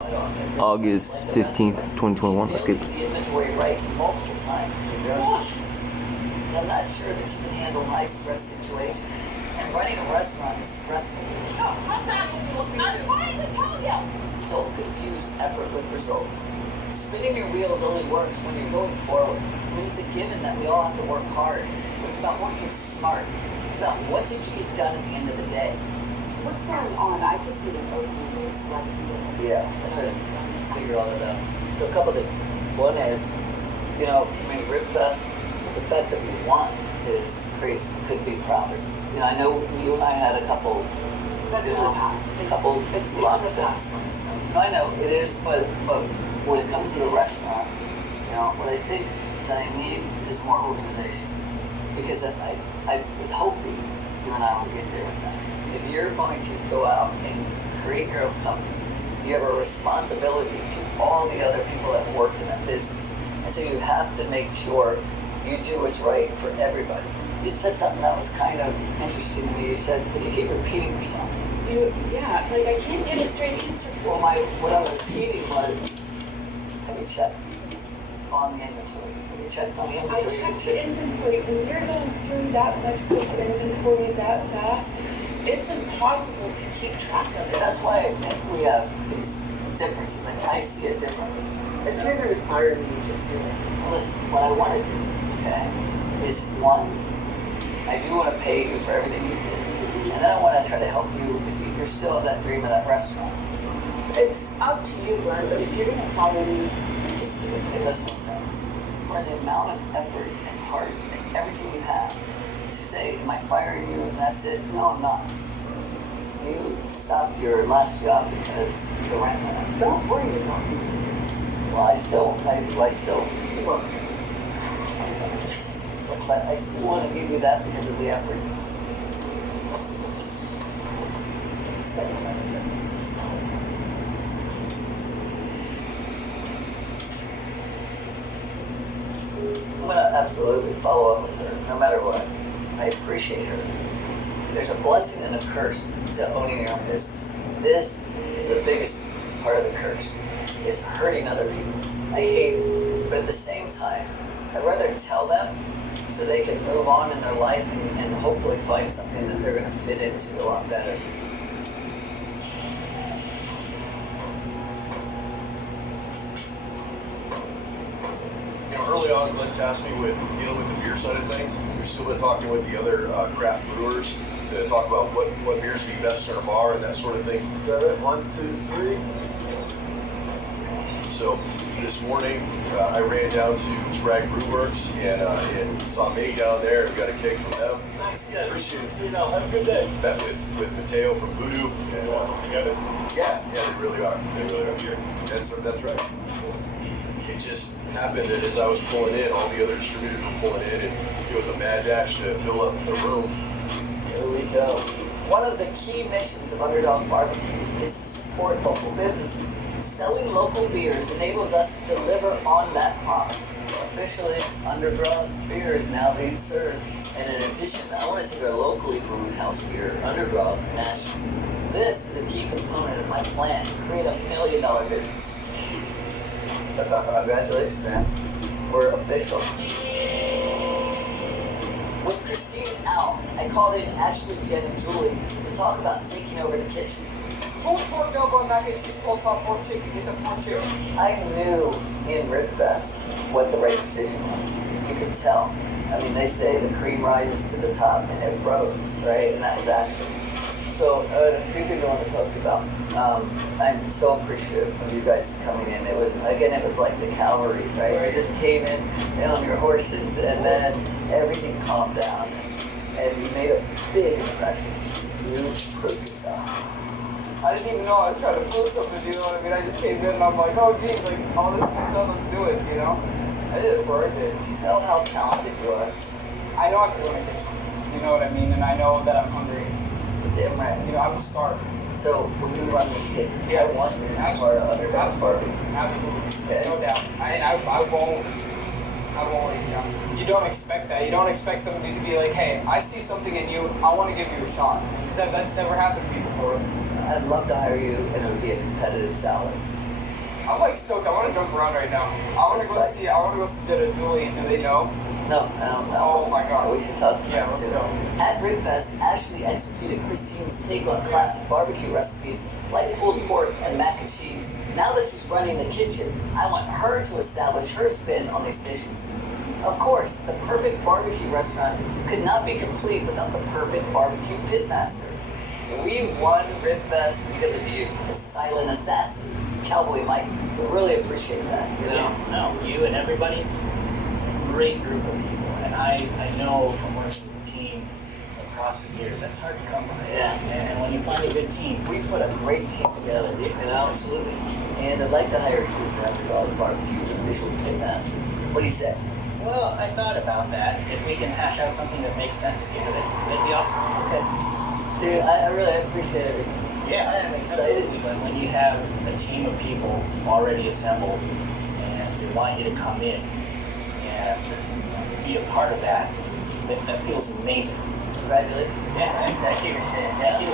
August 15th, 2021. Let's get the inventory right multiple times. I'm not sure that you can handle high-stress situations. And running a restaurant is stressful. No, come back when you look me I'm trying to tell you. Don't confuse effort with results. Spinning your wheels only works when you're going forward. I mean, it's a given that we all have to work hard, but it's about working smart. It's about what did you get done at the end of the day. What's going on? I just need an overview so I can get it. Yeah, I'm trying to figure all that out. So a couple things. One is, Rib Fest, the fact that we won is crazy. Couldn't be prouder. I know you and I had a couple. That's in the past. A couple. It's in the past. No, I know it is, but when it comes to the restaurant, what I think that I need is more organization. Because I was hoping you and I would get there with that. If you're going to go out and create your own company, you have a responsibility to all the other people that work in that business. And so you have to make sure you do what's right for everybody. You said something that was kind of interesting to me. You said, if you keep repeating yourself. I can't get a straight answer for Well, what I was repeating was, have you checked on the inventory? Have you checked on the inventory? I checked the inventory. When you're going through that much quick inventory that fast, it's impossible to keep track of it. That's why I think we have these differences. I see it differently. If you're going to fire me, just do it. Listen, what I want to do, okay, is one, I do want to pay you for everything you did. And then I want to try to help you if you're still in that dream of that restaurant. It's up to you, Glenn, but if you're going to fire me, just do it. Listen, for the amount of effort and heart and everything you have, to say, am I firing you and that's it? No, I'm not. You stopped your last job because the rent went up. Don't worry about me. Well, I still, look, but I still want to give you that because of the effort. I'm going to absolutely follow up with her, no matter what. I appreciate her. There's a blessing and a curse to owning your own business. This is the biggest part of the curse, is hurting other people. I hate it, but at the same time, I'd rather tell them so they can move on in their life and hopefully find something that they're going to fit into a lot better. Early on, Glenn tasked me with dealing with the beer side of things. We've still been talking with the other craft brewers to talk about what beers would be best in our bar and that sort of thing. Got it. 1, 2, 3. So this morning, I ran down to Sprague Brew Works and saw May down there and got a cake from them. Thanks again. Appreciate it. See you now. Have a good day. Met with Mateo from Voodoo. And, Together? yeah, they really are. They really are here. That's right. It just happened that as I was pulling in, all the other distributors were pulling in, and it was a mad dash to fill up the room. Here we go. One of the key missions of Underdog Barbecue is to support local businesses. Selling local beers enables us to deliver on that promise. Officially, Underdog beer is now being served. And in addition, I want to take our locally brewed house beer, Underdog National. This is a key component of my plan to create $1 million business. Congratulations, man. We're official. With Christine out, I called in Ashley, Jen, and Julie to talk about taking over the kitchen. Pulled pork elbow mac and cheese, coleslaw, pork chicken, get the pork chicken. I knew in Rib Fest what the right decision was. You could tell. I mean, they say the cream rises to the top and it rose, right? And that was Ashley. So, a few things I want to talk to you about. I'm so appreciative of you guys coming in. It was like the cavalry, right? You just came in on your horses, and then everything calmed down, and you made a big impression. You proved yourself. I didn't even know I was trying to prove something, you know what I mean? I just came in and I'm like, oh geez, like all this good stuff, let's do it, you know? I did it for it. You know how talented you are. I know I can run a kitchen, you know what I mean? And I know that I'm hungry. Damn right. You know, I was starving. So, when you run this kitchen, Yes, I want you to be part absolutely. of Underdog Barbecue. Absolutely. Okay. No doubt. I won't let you down. You don't expect that. You don't expect somebody to be like, hey, I see something in you, I want to give you a shot. Because that's never happened to me before. I'd love to hire you, and it would be a competitive salary. I'm like stoked. I want to jump around right now. I want to go see the Dooley. Do they know? No, I don't know. Oh my god. So we should talk to Yeah, them let's too. go. At Ribfest, Ashley executed Christine's take on classic barbecue recipes like pulled pork and mac and cheese. Now that she's running the kitchen, I want her to establish her spin on these dishes. Of course, the perfect barbecue restaurant could not be complete without the perfect barbecue pitmaster. We won Ribfest because of you, the silent assassin, Cowboy Mike. We really appreciate that. You know? No, you and everybody, great group of people. And I know from working with teams across the years, that's hard to come by. Yeah. And when you find a good team, We put a great team together, you know? absolutely. And I'd like to hire you as Underdog Barbecue's official pitmaster. What do you say? Well, I thought about that. If we can hash out something that makes sense, you know, that'd be awesome. Okay. Dude, I really appreciate everything. Yeah, I am excited. absolutely. But when you have a team of people already assembled and they want you to come in and be a part of that, that feels amazing. Congratulations. Yeah, thank you. Thank you.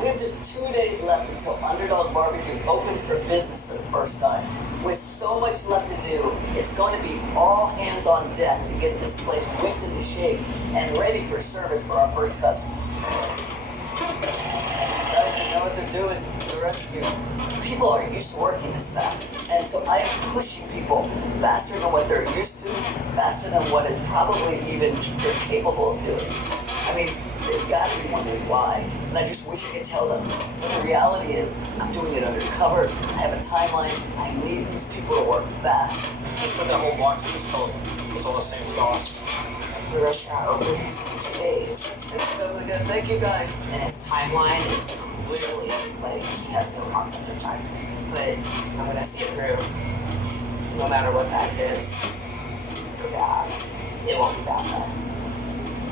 We have just 2 days left until Underdog Barbecue opens for business for the first time. With so much left to do, it's going to be all hands on deck to get this place whipped into shape and ready for service for our first customer. Guys, they know what they're doing. The rest of you, people are used to working this fast. And so I am pushing people faster than what they're used to, faster than what is probably even they're capable of doing. I mean, they've got to be wondering why. And I just wish I could tell them. But the reality is, I'm doing it undercover. I have a timeline. I need these people to work fast. Just put that whole box in this total. It's all the same sauce. The restaurant opens in 2 days. Thank you guys. And his timeline is clearly, like, he has no concept of time. But I'm gonna see it through. No matter what that is, it won't be that bad.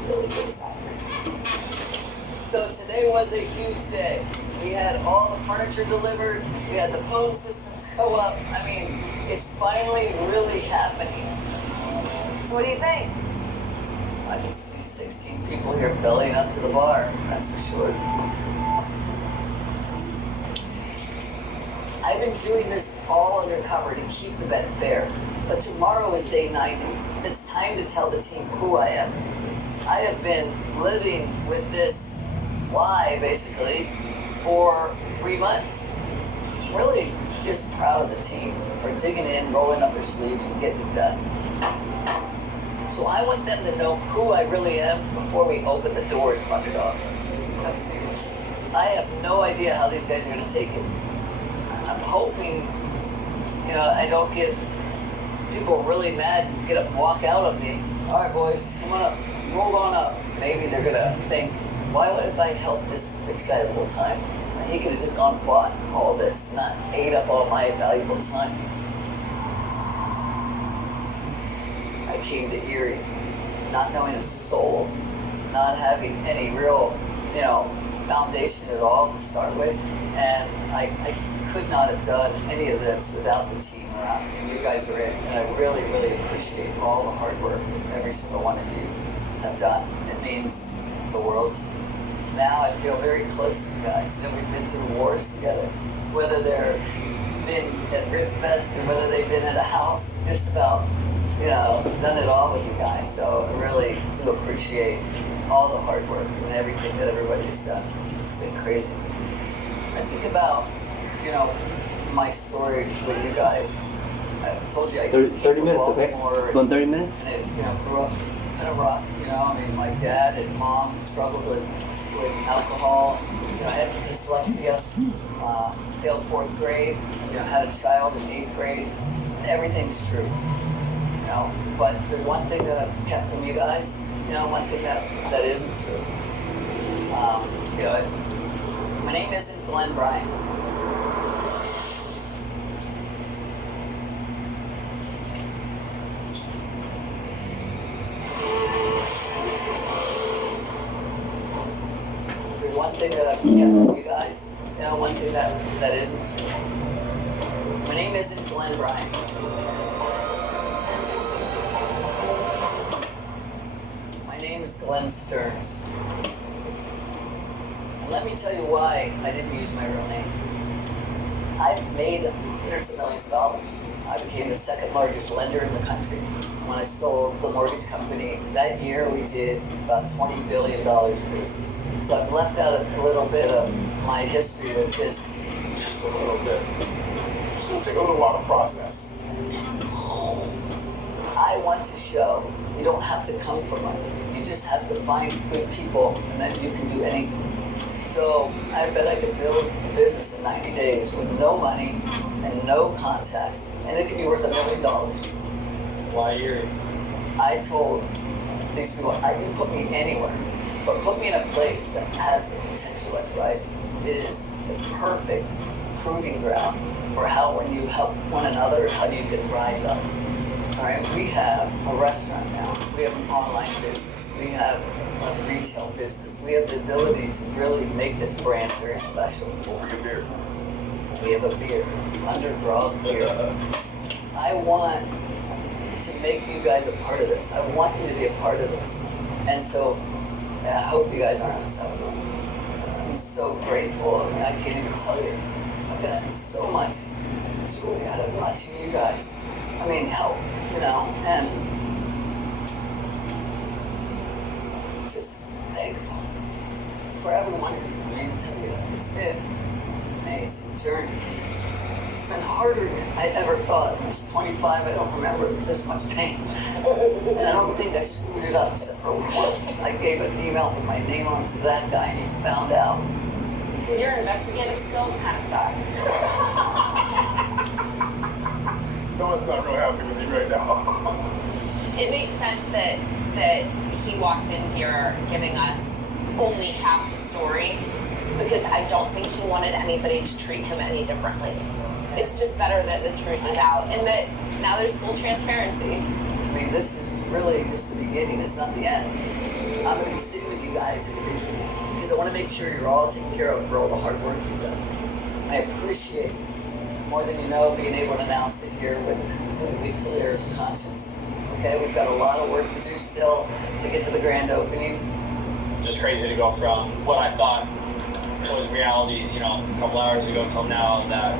Really good designer. So today was a huge day. We had all the furniture delivered. We had the phone systems go up. I mean, it's finally really happening. So what do you think? I can see 16 people here bellying up to the bar, that's for sure. I've been doing this all undercover to keep the event fair, but tomorrow is day 90. It's time to tell the team who I am. I have been living with this lie, basically, for 3 months. Really just proud of the team for digging in, rolling up their sleeves, and getting it done. So I want them to know who I really am before we open the doors of Underdog. I have no idea how these guys are going to take it. I'm hoping, I don't get people really mad and get up and walk out on me. All right, boys, come on up. Roll on up. Maybe they're going to think, why would I help this rich guy the whole time? He could have just gone and bought all this, not ate up all my valuable time. I came to Erie, not knowing a soul, not having any real, foundation at all to start with, and I could not have done any of this without the team around me. And you guys are in, and I really, really appreciate all the hard work that every single one of you have done. It means the world. Now I feel very close to you guys. We've been through wars together, whether they're been at Ribfest or whether they've been at a house, just about, done it all with you guys. So I really do appreciate all the hard work and everything that everybody has done. It's been crazy. I think about, my story with you guys. I told you I 30 minutes, okay? Baltimore, You want 30 minutes? and grew up kind of rough, my dad and mom struggled with alcohol, I had dyslexia, failed 4th grade, had a child in 8th grade, and everything's true, but the one thing that I've kept from you guys, one thing that isn't true, my name isn't Glenn Bryan. One thing that I've kept from you guys, one thing that isn't true. My name isn't Glenn Bryan. My name is Glenn Stearns. Let me tell you why I didn't use my real name. I've made hundreds of millions of dollars. I became the second largest lender in the country. When I sold the mortgage company, that year we did about $20 billion in business. So I've left out a little bit of my history with business. Just a little bit. It's gonna take a little while to process. I want to show you don't have to come for money. You just have to find good people and then you can do anything. So I bet I could build a business in 90 days with no money and no contacts, and it could be worth $1 million. Why Erie? I told these people, I can put me anywhere, but put me in a place that has the potential that's rising. It is the perfect proving ground for how when you help one another, how you can rise up. All right, we have a restaurant now. We have an online business. We have a retail business. We have the ability to really make this brand very special. Don't forget beer. We have a beer, undergrog beer. I want to make you guys a part of this. I want you to be a part of this. And so, I hope you guys aren't upset with me. I'm so grateful. I mean, I can't even tell you. I've gotten so much joy out of watching you guys. I mean, help, you know, and just thankful for every one of you. I mean, to tell you, it's been an amazing journey. It's been harder than I ever thought. When I was 25, I don't remember this much pain. And I don't think I screwed it up except for once. I gave an email with my name on to that guy and he found out. Your investigative skills kind of suck. No one's not real happy with you right now. It makes sense that he walked in here giving us only half the story, because I don't think he wanted anybody to treat him any differently. It's just better that the truth is out and that now there's full transparency. I mean, this is really just the beginning. It's not the end. I'm going to be sitting with you guys individually because I want to make sure you're all taken care of for all the hard work you've done. I appreciate, more than you know, being able to now sit here with a completely clear conscience. Okay, we've got a lot of work to do still to get to the grand opening. Just crazy to go from what I thought was reality, you know, a couple hours ago until now that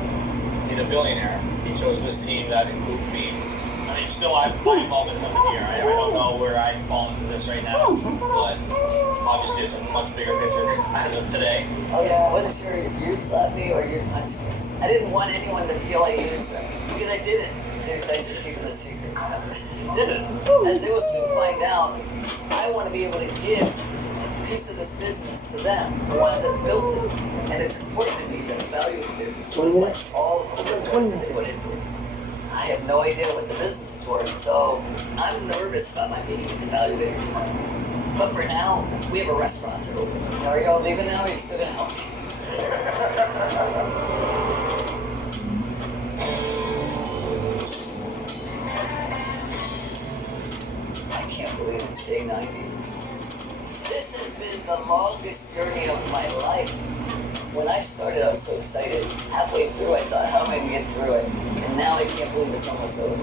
he's a billionaire. He chose this team that includes me. I mean, still, my involvement's up here. I don't know where I fall into this right now, but obviously it's a much bigger picture as of today. Oh yeah, I wasn't sure if you'd slap me or you'd punch me. I didn't want anyone to feel I used them, because I didn't. Dude, thanks for keeping the secret. Did it? As they will soon find out, I want to be able to give a piece of this business to them, the ones that built it. And it's important to me that the value of the business reflects all of the work that they put into it. I have no idea what the business is worth, so I'm nervous about my meeting with the valuator tomorrow. But for now, we have a restaurant to open. Are y'all leaving now, or are you still gonna help me? I can't believe it's day 90. This has been the longest journey of my life. When I started, I was so excited. Halfway through, I thought, how am I going to get through it? And now I can't believe it's almost over.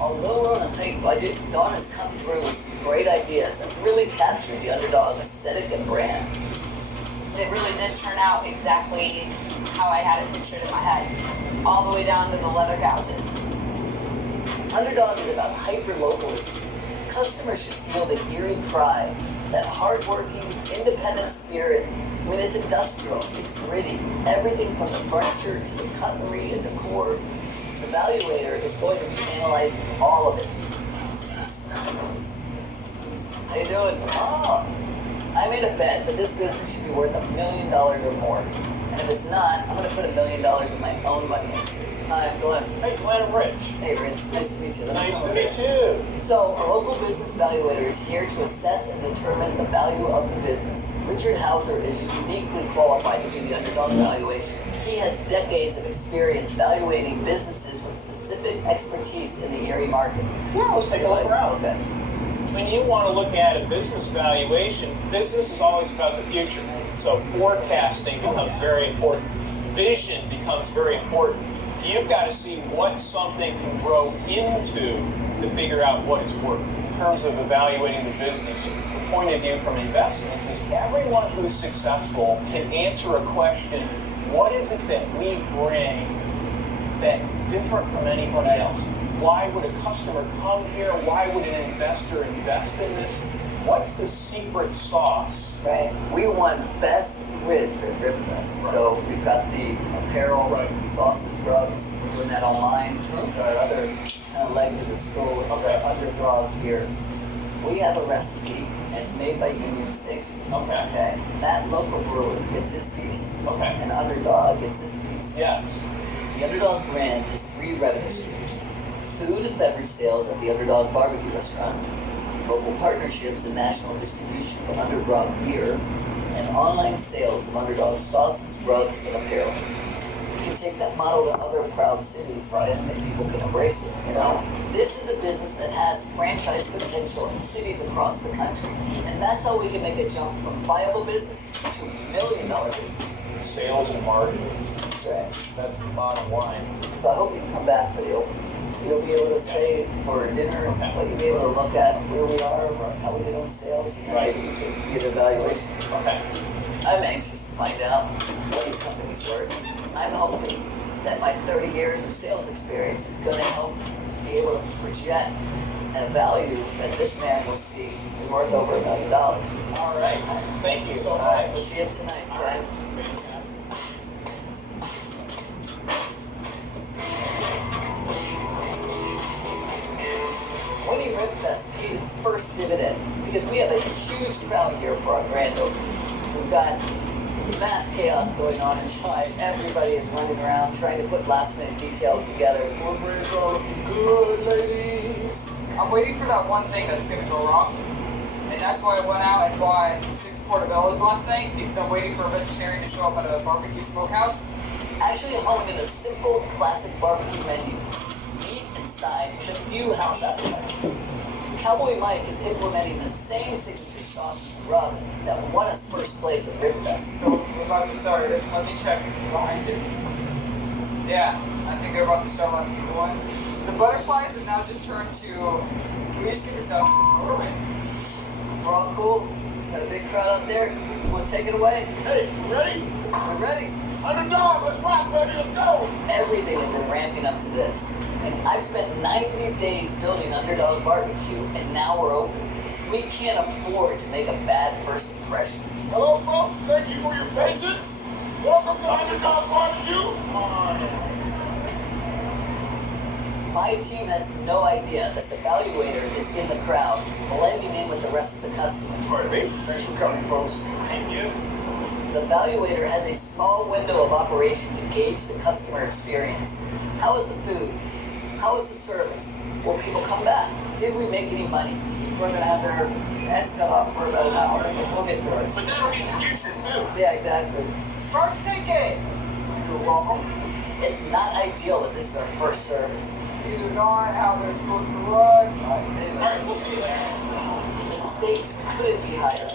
Although we're on a tight budget, Dawn has come through with some great ideas that really captured the Underdog aesthetic and brand. It really did turn out exactly how I had it pictured in my head, all the way down to the leather couches. Underdog is about hyper-localism. Customers should feel the Erie pride, that hard-working, independent spirit. I mean, it's industrial, it's gritty. Everything from the furniture to the cutlery and decor. The valuator is going to be analyzing all of it. How you doing? I made a bet that this business should be worth $1 million or more. And if it's not, I'm going to put $1 million of my own money into it. Hi, Glenn. Hey, Glenn and Rich. Hey, Rich. Nice to meet you. Nice to meet you. So, a local business valuator is here to assess and determine the value of the business. Richard Hauser is uniquely qualified to do the Underdog valuation. He has decades of experience valuating businesses with specific expertise in the Erie market. Yeah, let's take a look around. Okay. When you want to look at a business valuation, business is always about the future. So forecasting becomes very important. Vision becomes very important. You've got to see what something can grow into to figure out what it's worth. In terms of evaluating the business, point of view from investments is everyone who's successful can answer a question, what is it that we bring that's different from anybody else? Why would a customer come here? Why would an investor invest in this? What's the secret sauce? Right. We won best ribs at Rib Fest. So we've got the apparel, sauces, rubs. We're doing that online. Our other kind of leg to the store, which is our Underdog here. We have a recipe, and it's made by Union Station. Okay. That local brewer gets his piece. And Underdog gets his piece. Yes. The Underdog brand has 3 revenue streams: food and beverage sales at the Underdog Barbecue Restaurant, local partnerships and national distribution of Underdog beer, and online sales of Underdog sauces, rubs, and apparel. You can take that model to other proud cities, and people can embrace it. You know, this is a business that has franchise potential in cities across the country, and that's how we can make a jump from viable business to $1 million business. Sales and margins. That's right. That's the bottom line. So I hope you can come back for the opening. You'll be able to stay for dinner, but you'll be able to look at where we are, how we did on sales, and maybe you can get an evaluation. I'm anxious to find out what your company's worth. I'm hoping that my 30 years of sales experience is going to help be able to project a value that this man will see is worth over $1 million. All right. Thank you so much. All right, we'll see you tonight. All right. Winnie Rib Fest paid its first dividend because we have a huge crowd here for our grand opening. We've got mass chaos going on inside. Everybody is running around trying to put last minute details together. Cornbread's all looking good, ladies. I'm waiting for that one thing that's gonna go wrong. And that's why I went out and bought 6 portobellos last night, because I'm waiting for a vegetarian to show up at a barbecue smokehouse. Actually honing in a simple, classic barbecue menu. Meat and sides with a few house appetizers. Cowboy Mike is implementing the same signature sauces and rubs that won us first place at Rib Fest. So we're about to start. Let me check behind it. Yeah, I think they're about to start letting people in. The butterflies have now just turned to, can we just get this out? We're all cool. Got a big crowd out there. Want to take it away? Hey, ready? We're ready. Underdog, let's rock, baby, let's go. Everything has been ramping up to this. And I've spent 90 days building Underdog Barbecue, and now we're open. We can't afford to make a bad first impression. Hello, folks. Thank you for your patience. Welcome to Underdog Barbecue. My team has no idea that the evaluator is in the crowd, blending in with the rest of the customers. Pardon me. Thanks for coming, folks. Thank you. The evaluator has a small window of operation to gauge the customer experience. How is the food? How is the service? Will people come back? Did we make any money? We're going to have their heads cut off for about an hour, but we'll get through it. But that'll be the future, too. Yeah, exactly. First ticket! You're welcome. It's not ideal that this is our first service. These are not how they're supposed to look. All right, We'll see you there. the stakes couldn't be higher.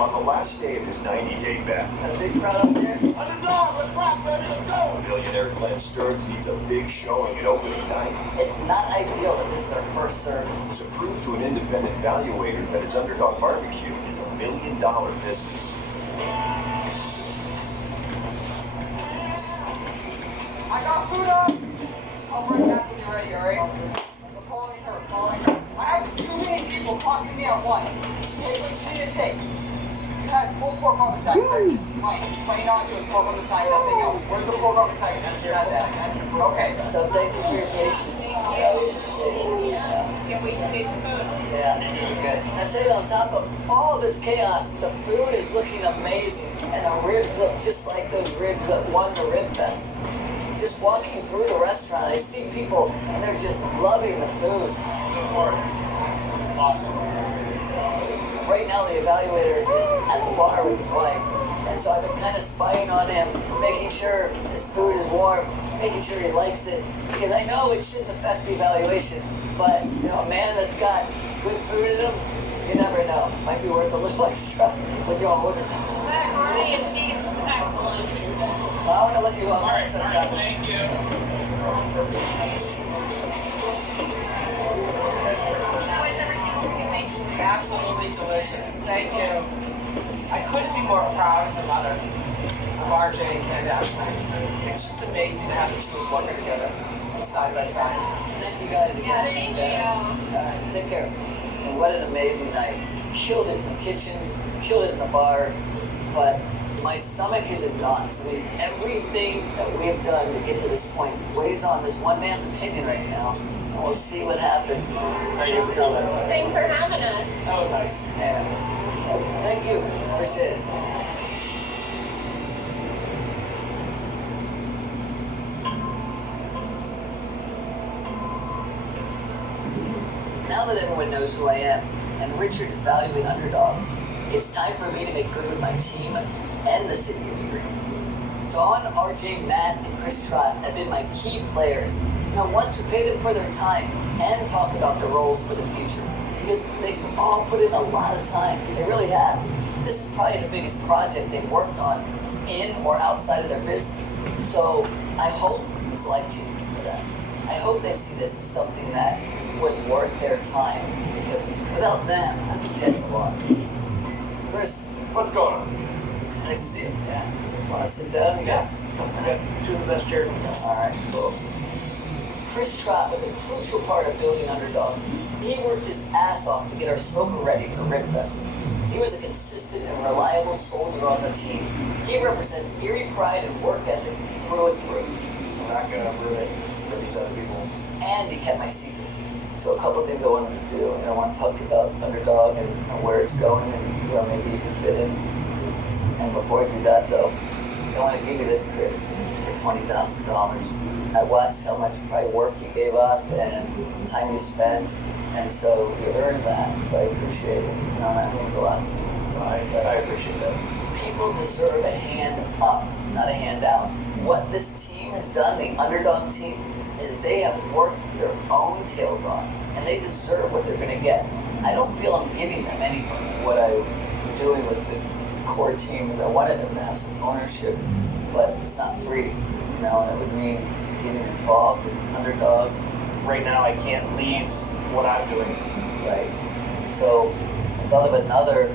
On the last day of his 90-day bet, Got a big crowd up there? Underdog, let's rock, baby, let's go. millionaire Glenn Stearns needs a big showing at opening night. It's not ideal that this is our first service. To prove to an independent valuator that his Underdog Barbecue is $1 million business. I got food up! I'll bring back when you're ready, alright? I'm calling her. I have too many people talking to me at once. Take what you need to take. You had full pork on the side, first. Plain nachos, pork on the side, nothing else. Where's the pork on the side? You said that. Okay. So thank you for your patience. Can't wait to taste the food. Yeah, good. I tell you, on top of all this chaos, the food is looking amazing, and the ribs look just like those ribs that won the Rib Fest. Just walking through the restaurant, I see people, and they're just loving the food. Awesome. Right now, the evaluator is at the bar with his wife, and so I've been kind of spying on him, making sure his food is warm, making sure he likes it, because I know it shouldn't affect the evaluation, but you know, a man that's got good food in him, you never know. Might be worth a little extra with your order. Macaroni and cheese is excellent. I'm gonna let you off. All right, thank you. How is everything working, Mike? Absolutely delicious. Thank you. I couldn't be more proud as a mother of RJ and Ashley. It's just amazing to have the two of them working together, side by side. Thank you guys again. Thank you. Take care. And what an amazing night. Killed it in the kitchen, killed it in the bar, but my stomach is in knots. I mean, everything that we have done to get to this point weighs on this one man's opinion right now. And we'll see what happens. Thank you for coming. Thanks for having us. That was nice. Yeah. Thank you. Appreciate it. Now that everyone knows who I am, and Richard is valuing underdog, it's time for me to make good with my team and the city of Erie. Dawn, RJ, Matt, and Chris Trott have been my key players, and I want to pay them for their time and talk about their roles for the future, because they've all put in a lot of time. They really have. This is probably the biggest project they've worked on in or outside of their business. So I hope it's life-changing for them. I hope they see this as something that was worth their time, because without them, I'd be dead in the water. Chris, What's going on? nice to see you. Yeah. Want to sit down? You guys? Yes, two of the best chairs. All right, cool. Chris Trott was a crucial part of building Underdog. He worked his ass off to get our smoker ready for Ribfest. He was a consistent and reliable soldier on the team. He represents Erie pride and work ethic through and through. I'm not gonna ruin it for these other people. And he kept my secret. So a couple of things I wanted to do. I want to talk to you about Underdog and where it's going and where maybe you can fit in. And before I do that, though, I want to give you this, Chris, for $20,000. I watched how much probably work you gave up and time you spent, and so you earned that. So I appreciate it. You know, that means a lot to me. I appreciate that. People deserve a hand up, not a handout. What this team has done, the Underdog team, is they have worked their own tails off, and they deserve what they're going to get. I don't feel I'm giving them anything. What I'm doing with the core team is I wanted them to have some ownership, but it's not free, you know, and it would mean getting involved in Underdog. Right now, I can't leave what I'm doing. Right. So I thought of another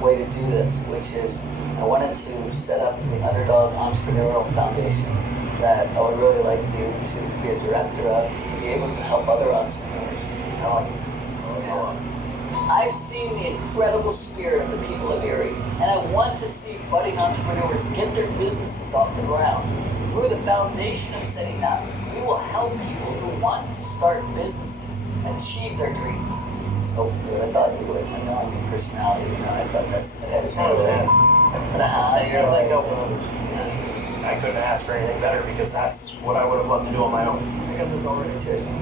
way to do this, which is I wanted to set up the Underdog Entrepreneurial Foundation that I would really like you to be a director of, to be able to help other entrepreneurs. You know, I've seen the incredible spirit of the people of Erie, and I want to see budding entrepreneurs get their businesses off the ground. Through the foundation I'm setting up, we will help people who want to start businesses achieve their dreams. So I thought you would. I know I'm your personality, you know, I thought that was one of it. You're like, I couldn't ask for anything better because that's what I would have loved to do on my own. I got this already. seriously.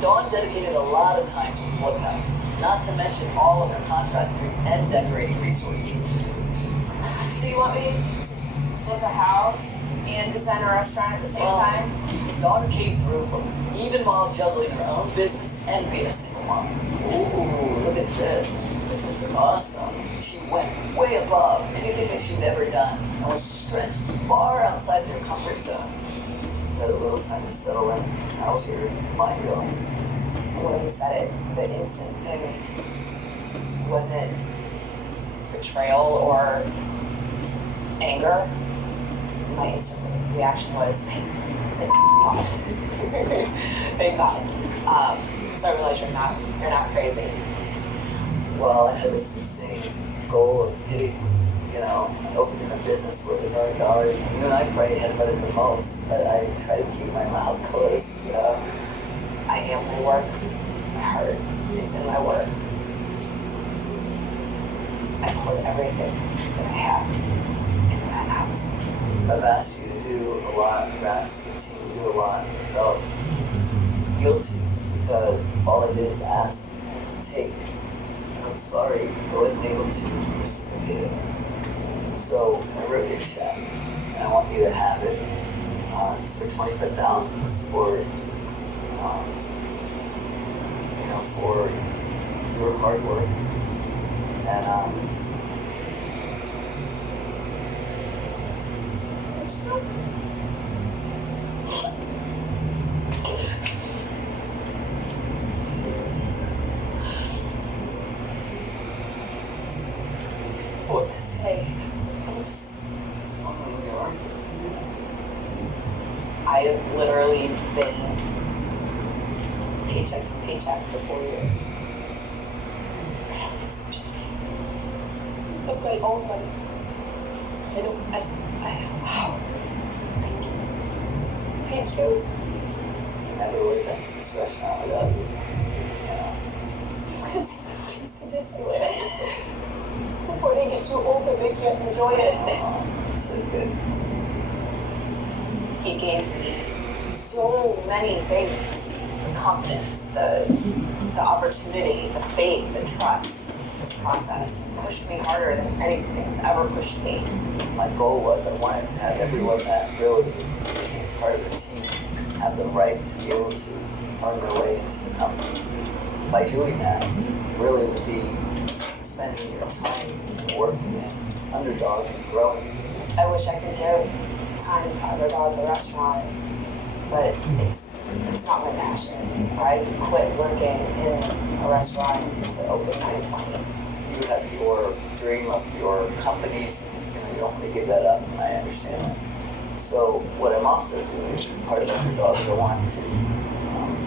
Dawn dedicated a lot of time to the flip house, not to mention all of her contractors and decorating resources. So you want me to flip a house and design a restaurant at the same time? Dawn came through from even while juggling her own business and being a single mom. Ooh, look at this. This is awesome. She went way above anything that she'd ever done and was stretched far outside their comfort zone. Got a little time to settle in. How's your mind going? When you said it, the instant thing wasn't betrayal or anger. My instant reaction was, thank God. Thank God. So I realized you're not crazy. Well, I had this insane goal of hitting, opening a business worth $1 million. You and I probably had about it the most, but I try to keep my mouth closed, I am my work. My heart is in my work. I poured everything that I have into that house. I've asked you to do a lot. I've asked the team to do a lot. I felt guilty because all I did is ask and take. And I'm sorry I wasn't able to reciprocate it. So I wrote you a check, and I want you to have it. It's for 25,000. It's for for your hard work. And what to say? only New York. I have literally been paycheck to paycheck for 4 years. I've got all money. Wow. Thank you. Thank you. I never would have been to this restaurant without you. I'm gonna take my kids to Disneyland before they get too old that they can't enjoy it. It's so good. He gave me so many things: the confidence, the opportunity, the faith, the trust. This process pushed me harder than anything's ever pushed me. My goal was I wanted to have everyone that really became part of the team have the right to be able to earn their way into the company. By doing that, really would be spending your time working in Underdog and growing. I wish I could give time to Underdog, the restaurant, but it's not my passion. I quit working in a restaurant to open 920. You have your dream of your companies, you don't want to give that up, and I understand that. So what I'm also doing, part of Underdog, is I want to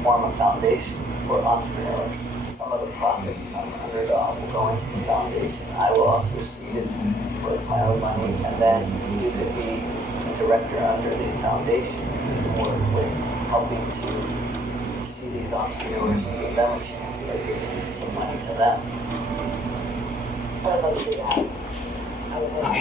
form a foundation for entrepreneurs. Some of the profits from Underdog will go into the foundation. I will also seed it with my own money, and then you could be a director under the foundation. You can work with helping to see these entrepreneurs and give them a chance by giving some money to them. I would love to do that. I would love to.